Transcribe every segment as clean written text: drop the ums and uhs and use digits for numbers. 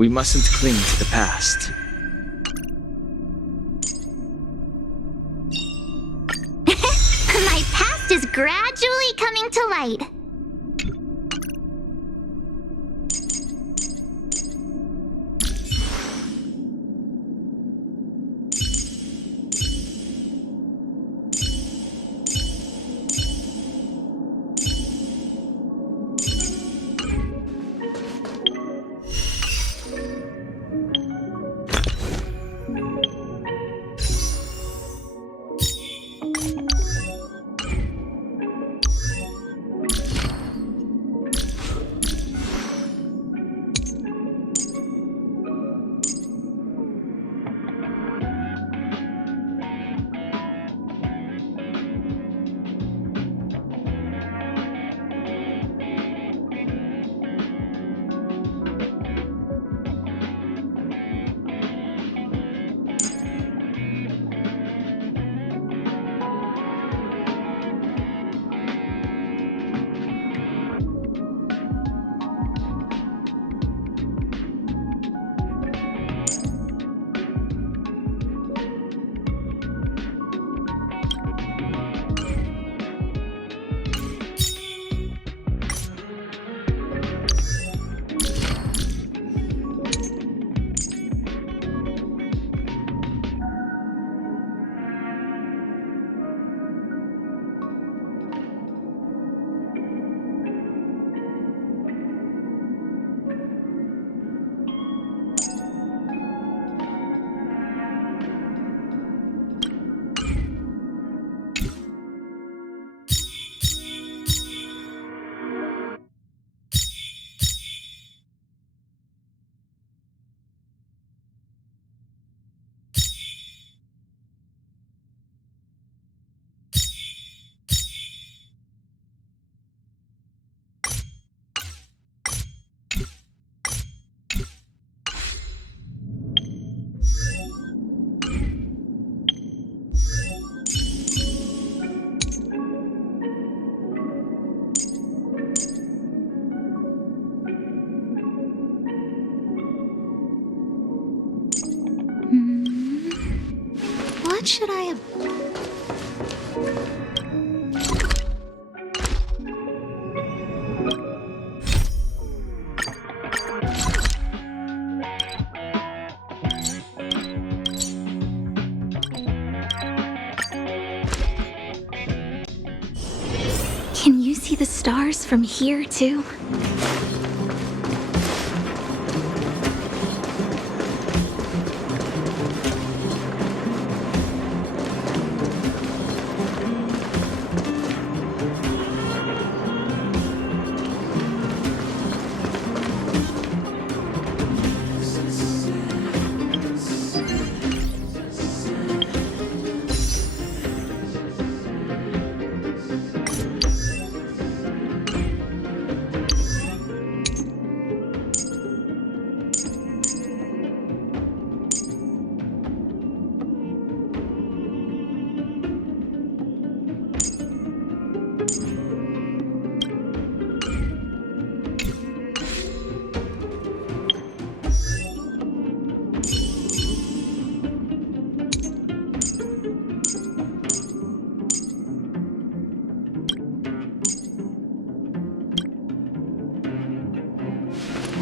We mustn't cling to the past. My past is gradually coming to light. What should I have... Can you see the stars from here, too?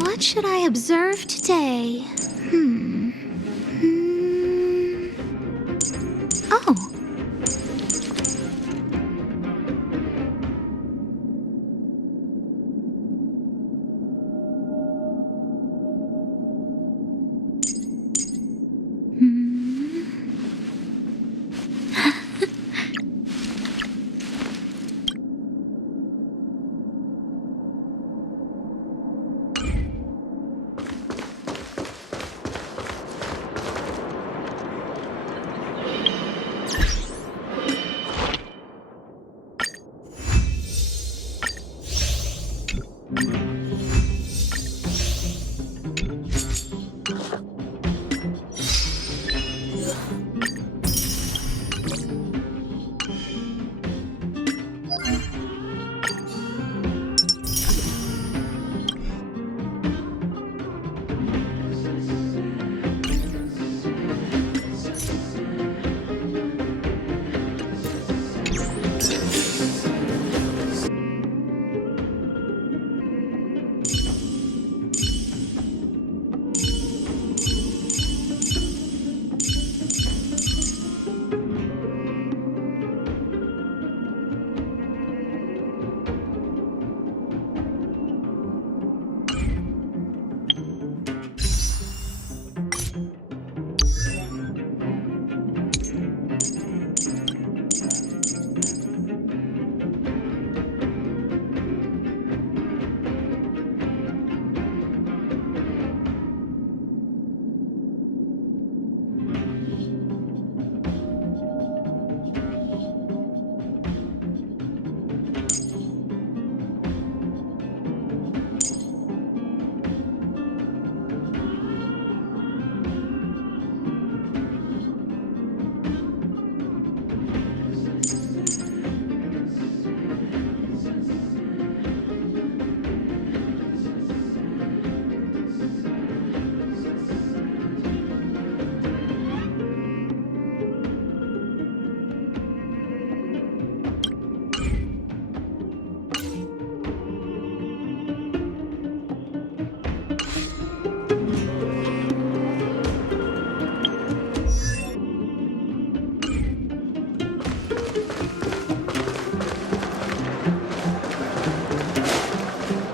What should I observe today? Oh.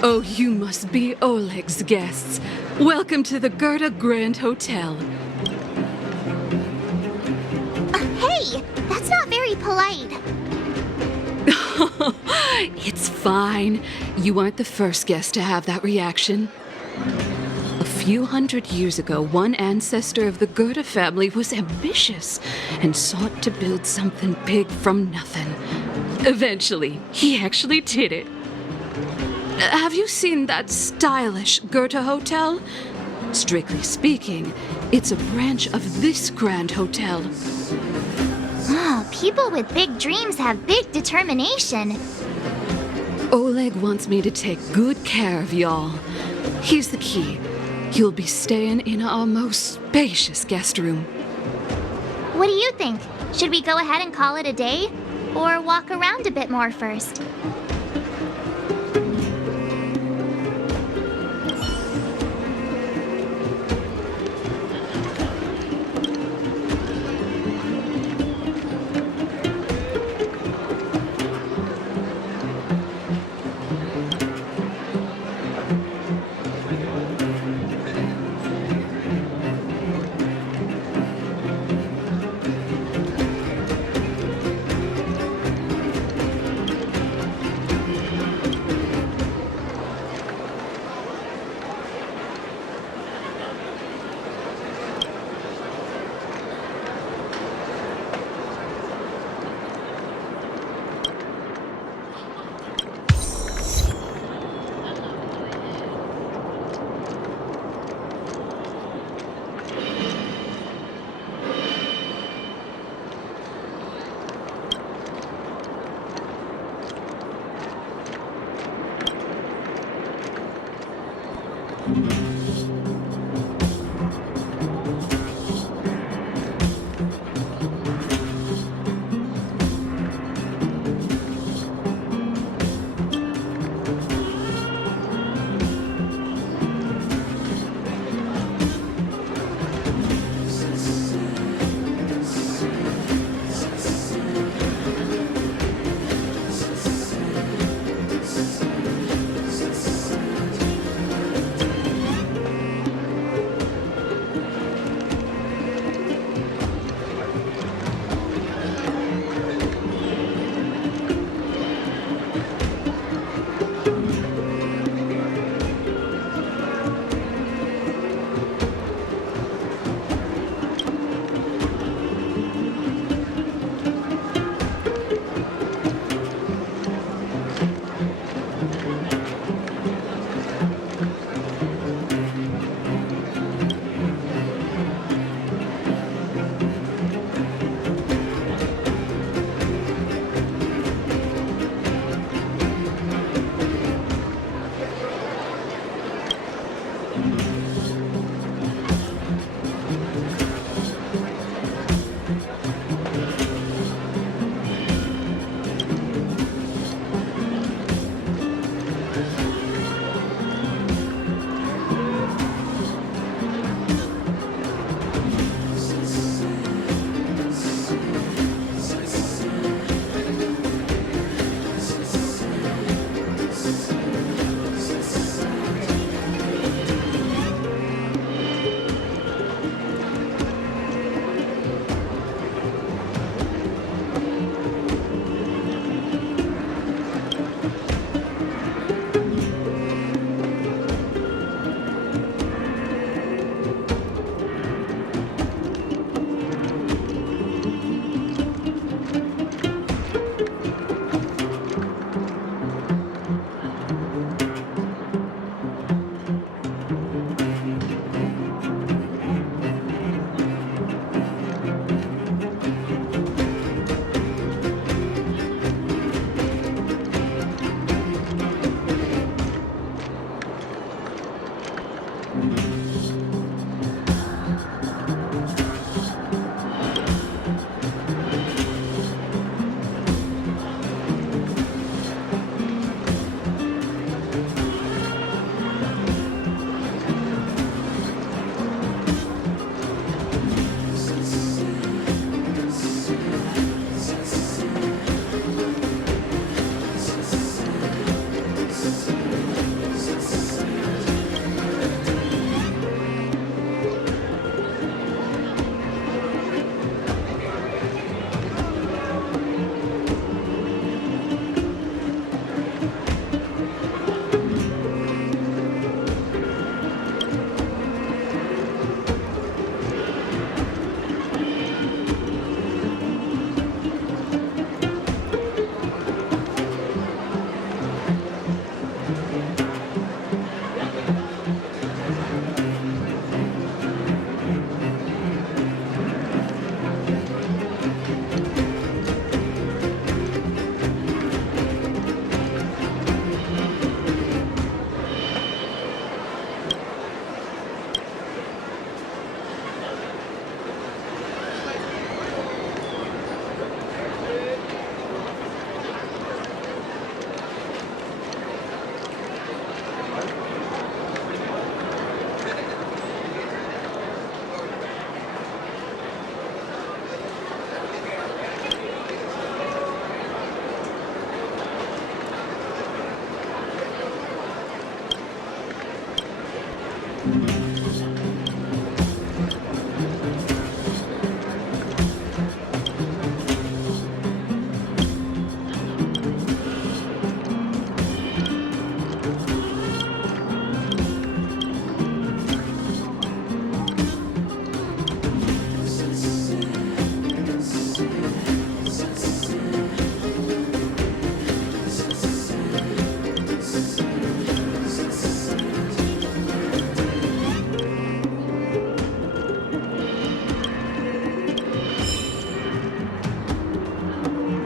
Oh, you must be Oleg's guests. Welcome to the Gerda Grand Hotel. Hey, that's not very polite. It's fine. You aren't the first guest to have that reaction. A few hundred years ago, one ancestor of the Gerda family was ambitious and sought to build something big from nothing. Eventually, he actually did it. Have you seen that stylish Goethe Hotel? Strictly speaking, it's a branch of this Grand Hotel. Oh, people with big dreams have big determination. Oleg wants me to take good care of y'all. Here's the key. You'll be staying in our most spacious guest room. What do you think? Should we go ahead and call it a day? Or walk around a bit more first?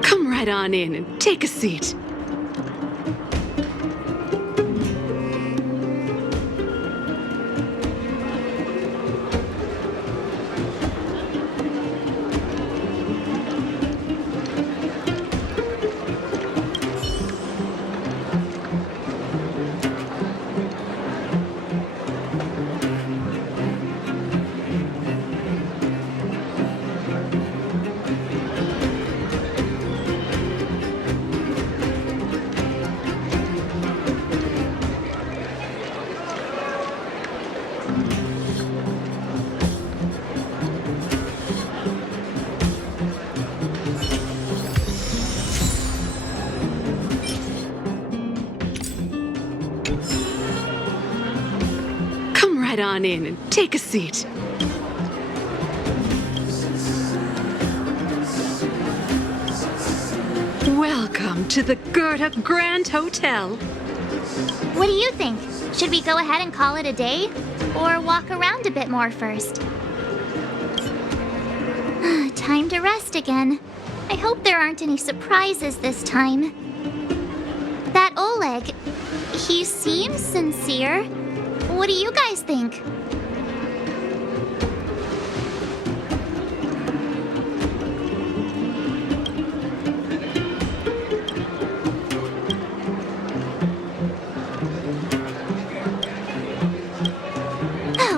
Come right on in and take a seat. Come right on in and take a seat. Welcome to the Gerda Grand Hotel. What do you think? Should we go ahead and call it a day? Or walk around a bit more first? Time to rest again. I hope there aren't any surprises this time. That Oleg, he seems sincere. What do you guys think?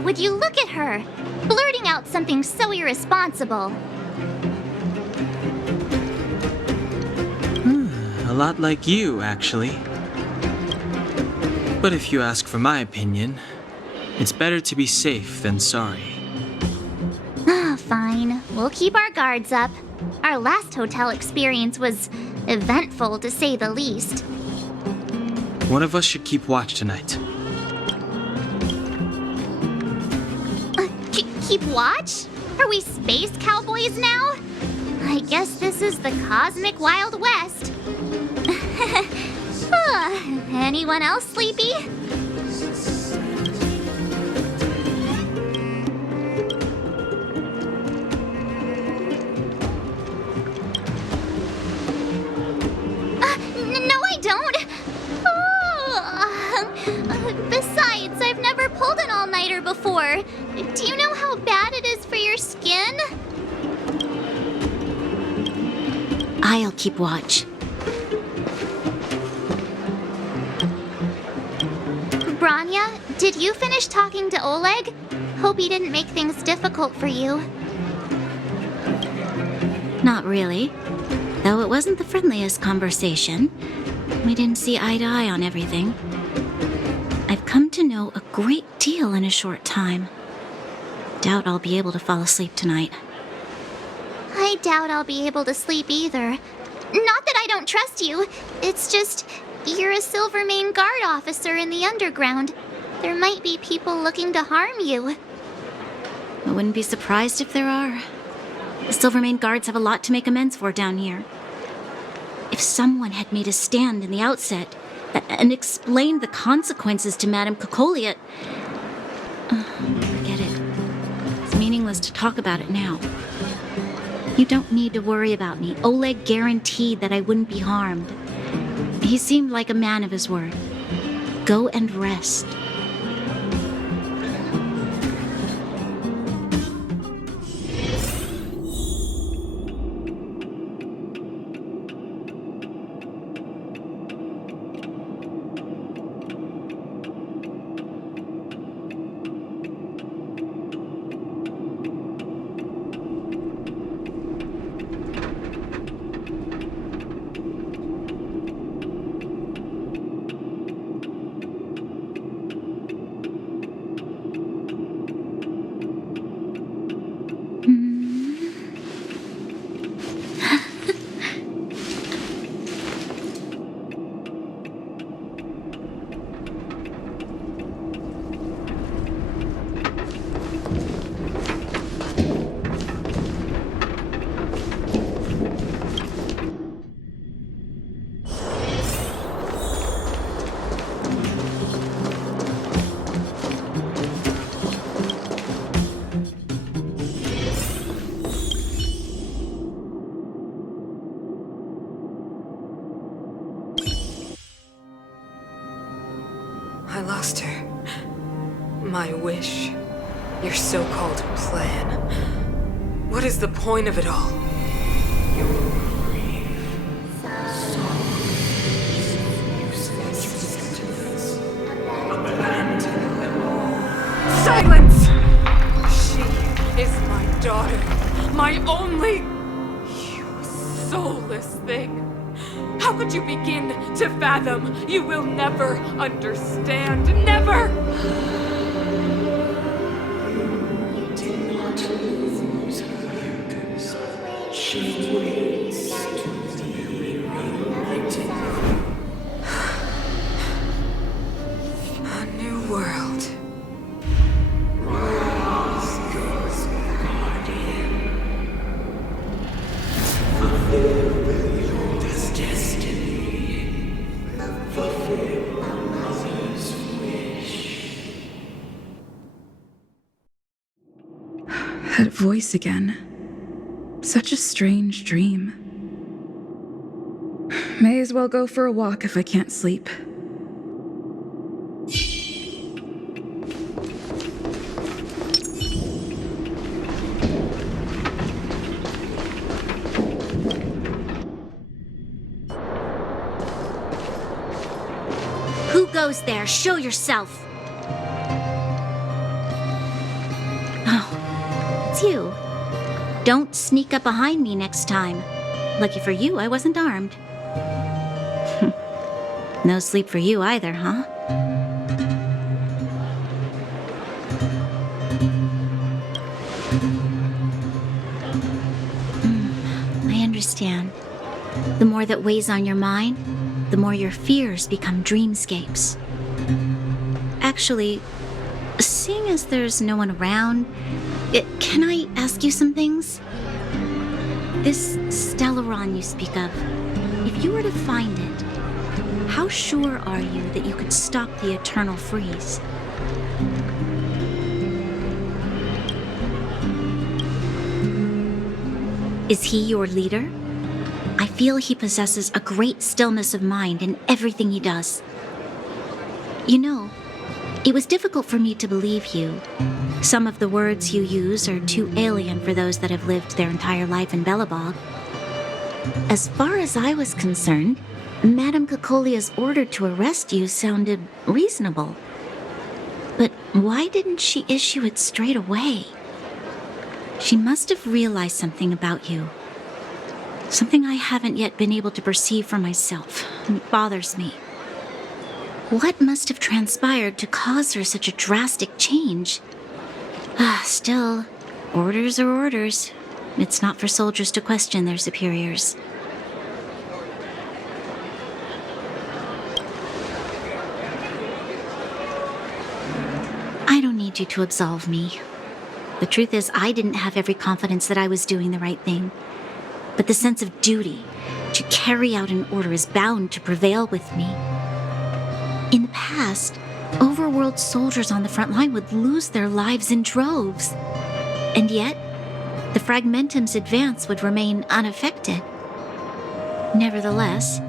Would you look at her? Blurting out something so irresponsible. A lot like you, actually. But if you ask for my opinion, it's better to be safe than sorry. Fine. We'll keep our guards up. Our last hotel experience was eventful, to say the least. One of us should keep watch tonight. Keep watch? Are we space cowboys now? I guess this is the cosmic Wild West. Anyone else sleepy? No, I don't. Besides, I've never pulled an all-nighter before. Do you know how bad it is for your skin? I'll keep watch. Branya, did you finish talking to Oleg? Hope he didn't make things difficult for you. Not really. Though it wasn't the friendliest conversation. We didn't see eye to eye on everything. I've come to know a great deal in a short time. Doubt I'll be able to fall asleep tonight. I doubt I'll be able to sleep either. Not that I don't trust you. It's just, you're a Silvermane Guard officer in the underground. There might be people looking to harm you. I wouldn't be surprised if there are. The Silvermane Guards have a lot to make amends for down here. If someone had made a stand in the outset and explained the consequences to Madame Cocolia... forget it. It's meaningless to talk about it now. You don't need to worry about me. Oleg guaranteed that I wouldn't be harmed. He seemed like a man of his word. Go and rest. I lost her. My wish. Your so-called plan. What is the point of it all? Silence! She is my daughter. My only... You soulless thing. How could you begin to fathom? You will never understand. Never! A new world. That voice again. Such a strange dream. May as well go for a walk if I can't sleep. Who goes there? Show yourself. Oh, it's you. Don't sneak up behind me next time. Lucky for you, I wasn't armed. No sleep for you either, huh? I understand. The more that weighs on your mind, the more your fears become dreamscapes. Actually, seeing as there's no one around, can I ask you some things? This Stellaron you speak of, if you were to find it, how sure are you that you could stop the eternal freeze? Is he your leader? I feel he possesses a great stillness of mind in everything he does. You know, it was difficult for me to believe you. Some of the words you use are too alien for those that have lived their entire life in Belobog. As far as I was concerned, Madame Cocolia's order to arrest you sounded reasonable. But why didn't she issue it straight away? She must have realized something about you. Something I haven't yet been able to perceive for myself, and it bothers me. What must have transpired to cause her such a drastic change? Still, orders are orders. It's not for soldiers to question their superiors. I don't need you to absolve me. The truth is, I didn't have every confidence that I was doing the right thing. But the sense of duty to carry out an order is bound to prevail with me. In the past, overworld soldiers on the front line would lose their lives in droves. And yet, the Fragmentum's advance would remain unaffected. Nevertheless,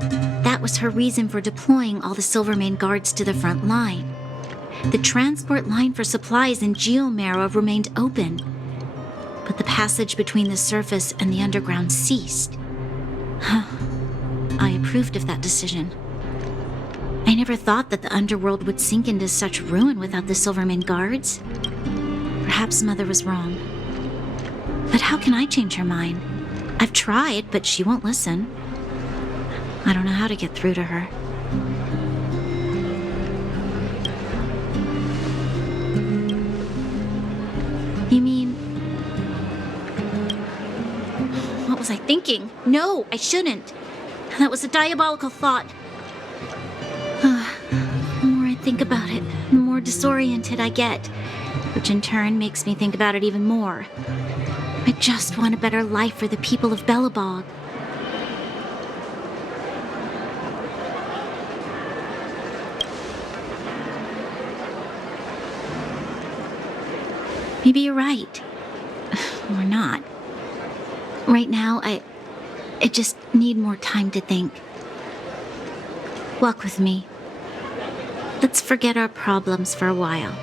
that was her reason for deploying all the Silvermane guards to the front line. The transport line for supplies in Geomera remained open, but the passage between the surface and the underground ceased. I approved of that decision. I never thought that the underworld would sink into such ruin without the Silvermane guards. Perhaps Mother was wrong. But how can I change her mind? I've tried, but she won't listen. I don't know how to get through to her. You mean... What was I thinking? No, I shouldn't. That was a diabolical thought. The more I think about it, the more disoriented I get, which in turn makes me think about it even more. I just want a better life for the people of Belobog. Maybe you're right. Or not. Right now, I just need more time to think. Walk with me. Let's forget our problems for a while.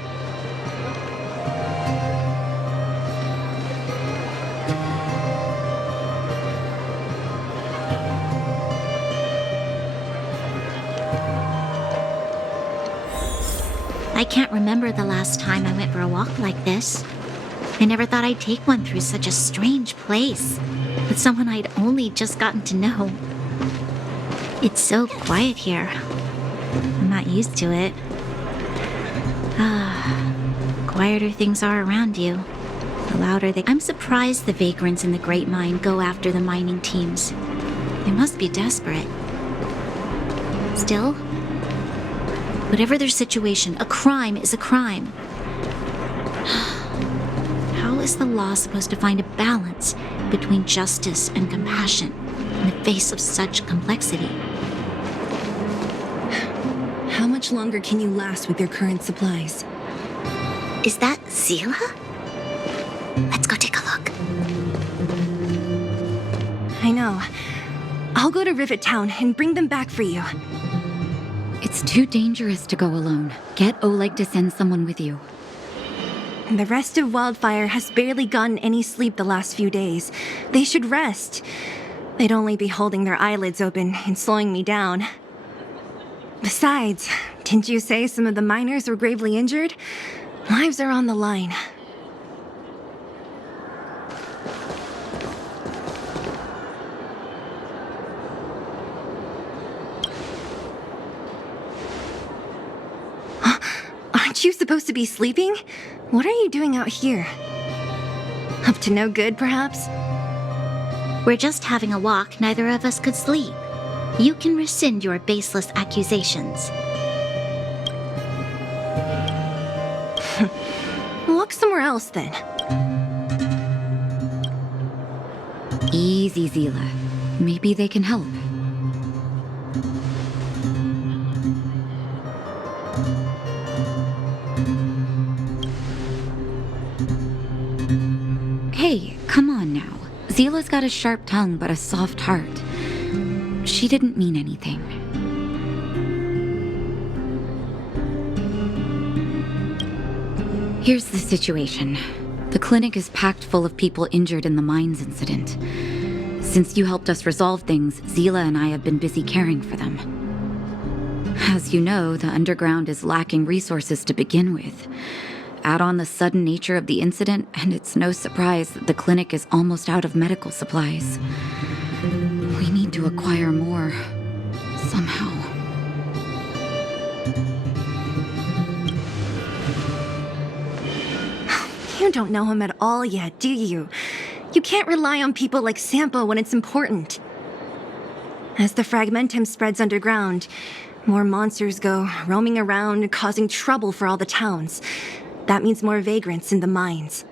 I can't remember the last time I went for a walk like this. I never thought I'd take one through such a strange place, with someone I'd only just gotten to know. It's so quiet here. I'm not used to it. Quieter things are around you, the louder they... I'm surprised the vagrants in the Great Mine go after the mining teams. They must be desperate. Still, whatever their situation, a crime is a crime. How is the law supposed to find a balance between justice and compassion in the face of such complexity? How much longer can you last with your current supplies? Is that Zila? Let's go take a look. I know. I'll go to Rivet Town and bring them back for you. It's too dangerous to go alone. Get Oleg to send someone with you. The rest of Wildfire has barely gotten any sleep the last few days. They should rest. They'd only be holding their eyelids open and slowing me down. Besides, didn't you say some of the miners were gravely injured? Lives are on the line. Aren't you supposed to be sleeping? What are you doing out here? Up to no good, perhaps? We're just having a walk. Neither of us could sleep. You can rescind your baseless accusations. Look somewhere else, then. Easy, Zila. Maybe they can help. Hey, come on now. Zila's got a sharp tongue but a soft heart. She didn't mean anything. Here's the situation. The clinic is packed full of people injured in the mines incident. Since you helped us resolve things, Zila and I have been busy caring for them. As you know, the underground is lacking resources to begin with. Add on the sudden nature of the incident, and it's no surprise that the clinic is almost out of medical supplies. We need to acquire more, somehow. You don't know him at all yet, do you? You can't rely on people like Sampo when it's important. As the fragmentum spreads underground, more monsters go roaming around, causing trouble for all the towns. That means more vagrants in the mines.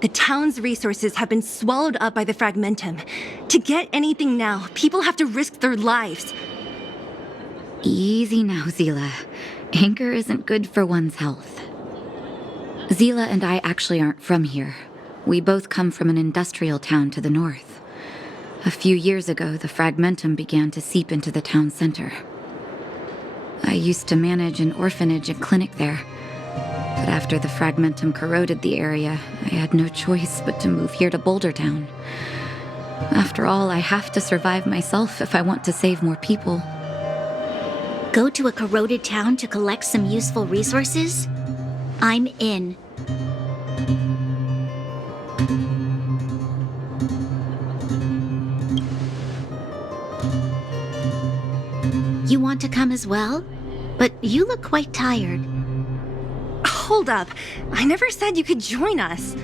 The town's resources have been swallowed up by the fragmentum. To get anything now, people have to risk their lives. Easy now, Zila. Anger isn't good for one's health. Zila and I actually aren't from here. We both come from an industrial town to the north. A few years ago, the fragmentum began to seep into the town center. I used to manage an orphanage and clinic there. But after the fragmentum corroded the area, I had no choice but to move here to Boulder Town. After all, I have to survive myself if I want to save more people. Go to a corroded town to collect some useful resources? I'm in. You want to come as well? But you look quite tired. Hold up. I never said you could join us.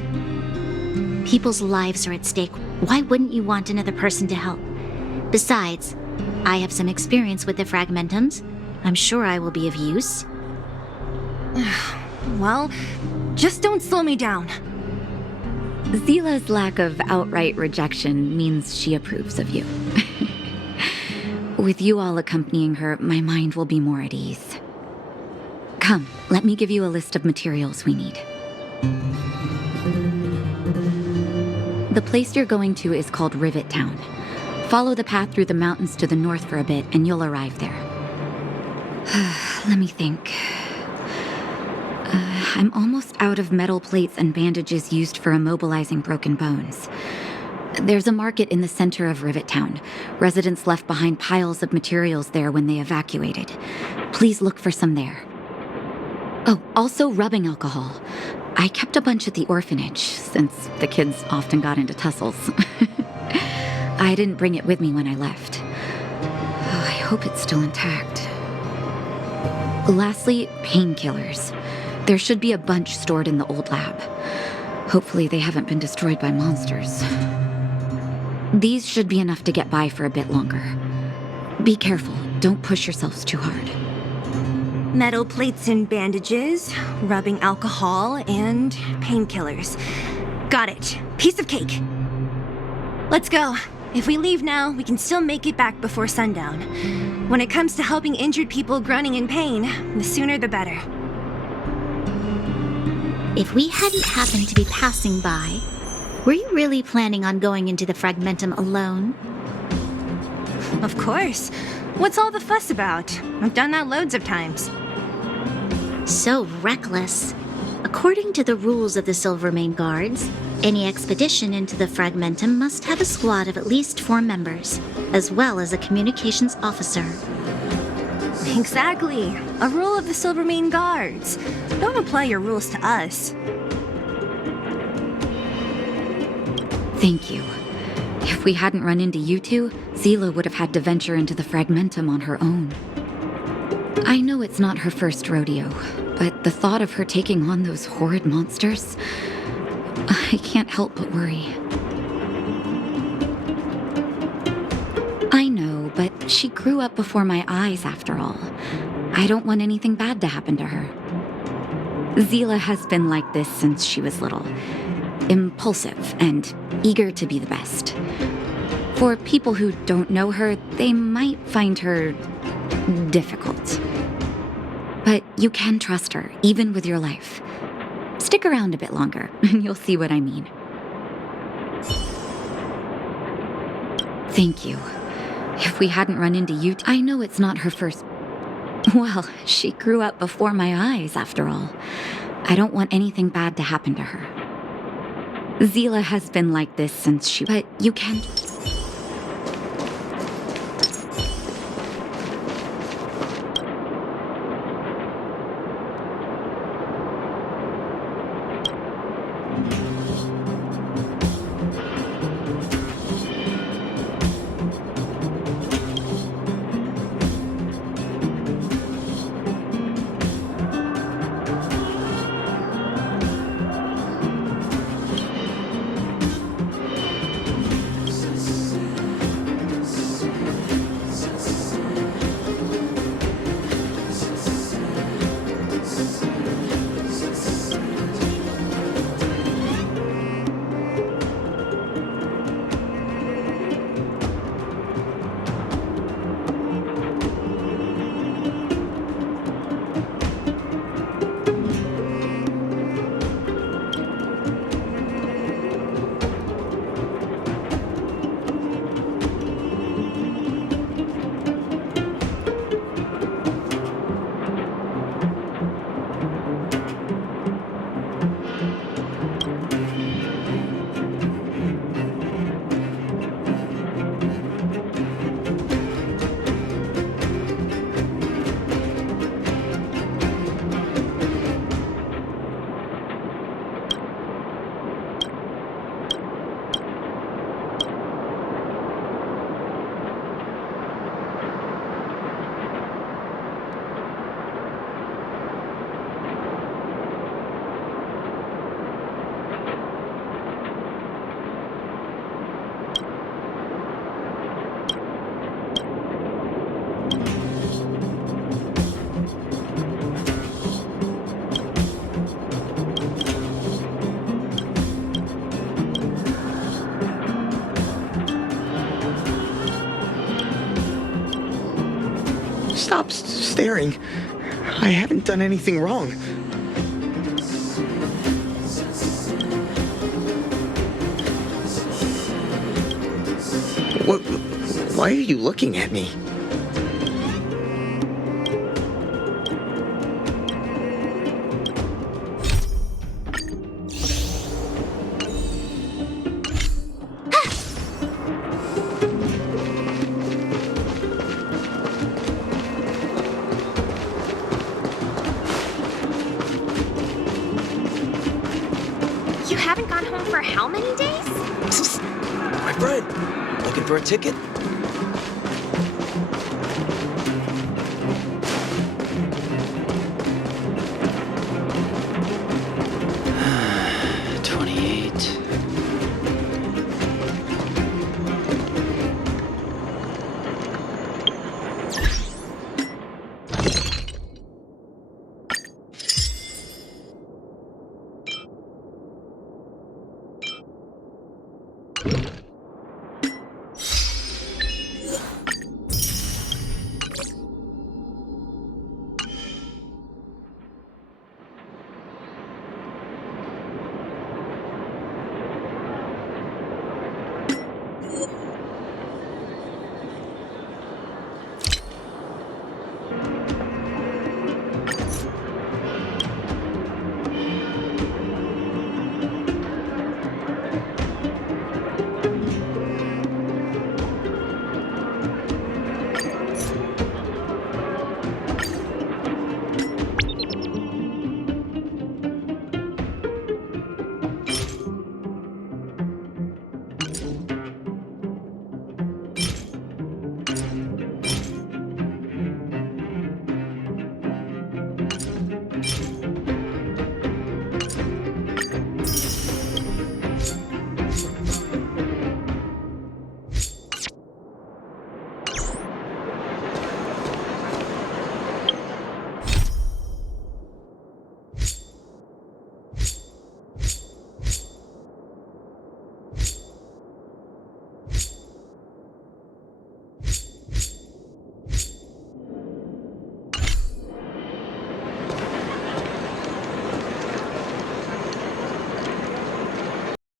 People's lives are at stake. Why wouldn't you want another person to help? Besides, I have some experience with the fragmentums. I'm sure I will be of use. Well, just don't slow me down. Zila's lack of outright rejection means she approves of you. With you all accompanying her, my mind will be more at ease. Come, let me give you a list of materials we need. The place you're going to is called Rivet Town. Follow the path through the mountains to the north for a bit, and you'll arrive there. Let me think. I'm almost out of metal plates and bandages used for immobilizing broken bones. There's a market in the center of Rivet Town. Residents left behind piles of materials there when they evacuated. Please look for some there. Oh, also rubbing alcohol. I kept a bunch at the orphanage, since the kids often got into tussles. I didn't bring it with me when I left. Oh, I hope it's still intact. Lastly, painkillers. There should be a bunch stored in the old lab. Hopefully they haven't been destroyed by monsters. These should be enough to get by for a bit longer. Be careful, don't push yourselves too hard. Metal plates and bandages, rubbing alcohol, and painkillers. Got it. Piece of cake. Let's go. If we leave now, we can still make it back before sundown. When it comes to helping injured people groaning in pain, the sooner the better. If we hadn't happened to be passing by, were you really planning on going into the Fragmentum alone? Of course. What's all the fuss about? I've done that loads of times. So reckless. According to the rules of the Silvermane Guards, any expedition into the Fragmentum must have a squad of at least 4 members, as well as a communications officer. Exactly. A rule of the Silvermane Guards. Don't apply your rules to us. Thank you. If we hadn't run into you two, Zila would have had to venture into the Fragmentum on her own. I know it's not her first rodeo, but the thought of her taking on those horrid monsters, I can't help but worry. I know, but she grew up before my eyes after all. I don't want anything bad to happen to her. Zila has been like this since she was little. Impulsive and eager to be the best. For people who don't know her, they might find her difficult. But you can trust her, even with your life. Stick around a bit longer, and you'll see what I mean. Thank you. If we hadn't run into you, I know it's not her first... Well, she grew up before my eyes, after all. I don't want anything bad to happen to her. Zila has been like this since she... But you can... Stop staring. I haven't done anything wrong. What? Why are you looking at me? gone home for how many days? My friend, looking for a ticket?